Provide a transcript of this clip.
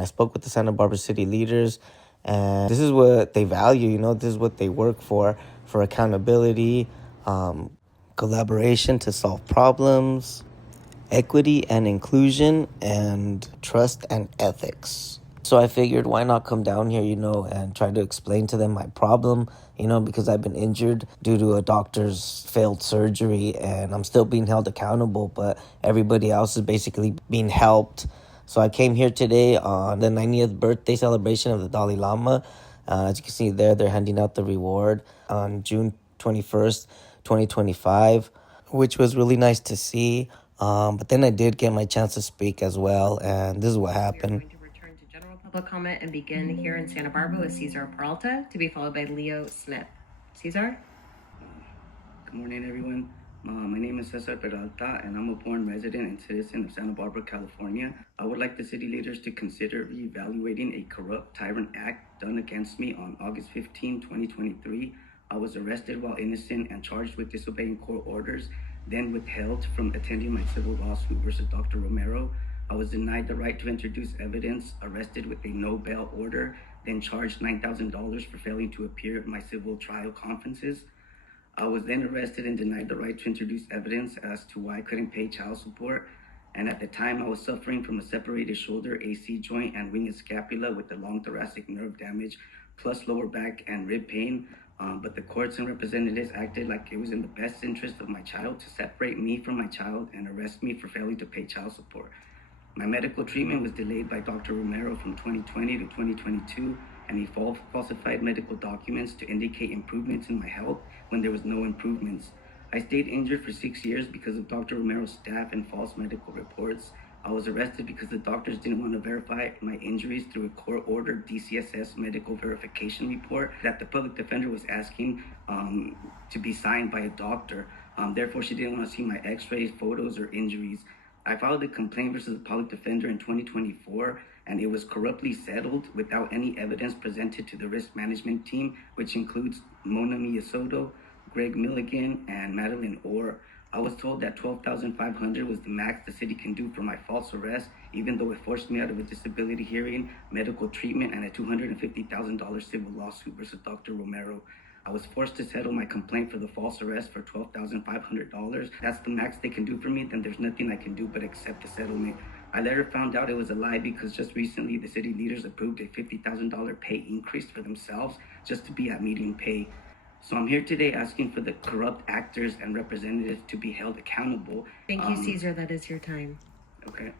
I spoke with the Santa Barbara city leaders, and this is what they value, this is what they work for accountability, collaboration to solve problems, equity and inclusion, and trust and ethics. So I figured, why not come down here, and try to explain to them my problem, because I've been injured due to a doctor's failed surgery and I'm still being held accountable, but everybody else is basically being helped. So I came here today on the 90th birthday celebration of the Dalai Lama. As you can see there, they're handing out the reward on June 21st, 2025, which was really nice to see. But then I did get my chance to speak as well, and this is what happened. We're going to return to general public comment and begin here in Santa Barbara with Cesar Peralta, to be followed by Leo Smith. Cesar? Good morning, everyone. My name is Cesar Peralta, and I'm a born resident and citizen of Santa Barbara, California. I would like the city leaders to consider reevaluating a corrupt tyrant act done against me on August 15, 2023. I was arrested while innocent and charged with disobeying court orders, then withheld from attending my civil lawsuit versus Dr. Romero. I was denied the right to introduce evidence, arrested with a no bail order, then charged $9,000 for failing to appear at my civil trial conferences. I was then arrested and denied the right to introduce evidence as to why I couldn't pay child support. And at the time, I was suffering from a separated shoulder, AC joint, and wing and scapula with the long thoracic nerve damage, plus lower back and rib pain. But the courts and representatives acted like it was in the best interest of my child to separate me from my child and arrest me for failing to pay child support. My medical treatment was delayed by Dr. Romero from 2020 to 2022, and he falsified medical documents to indicate improvements in my health when there was no improvements. I stayed injured for 6 years because of Dr. Romero's staff and false medical reports. I was arrested because the doctors didn't want to verify my injuries through a court-ordered DCSS medical verification report that the public defender was asking to be signed by a doctor. Therefore, she didn't want to see my x-rays, photos, or injuries. I filed a complaint versus the public defender in 2024, and it was corruptly settled without any evidence presented to the risk management team, which includes Mona Miyasoto, Greg Milligan, and Madeline Orr. I was told that $12,500 was the max the city can do for my false arrest, even though it forced me out of a disability hearing, medical treatment, and a $250,000 civil lawsuit versus Dr. Romero. I was forced to settle my complaint for the false arrest for $12,500. That's the max they can do for me, then there's nothing I can do but accept the settlement. I later found out it was a lie because just recently the city leaders approved a $50,000 pay increase for themselves just to be at median pay. So I'm here today asking for the corrupt actors and representatives to be held accountable. Thank you, Cesar. That is your time. Okay.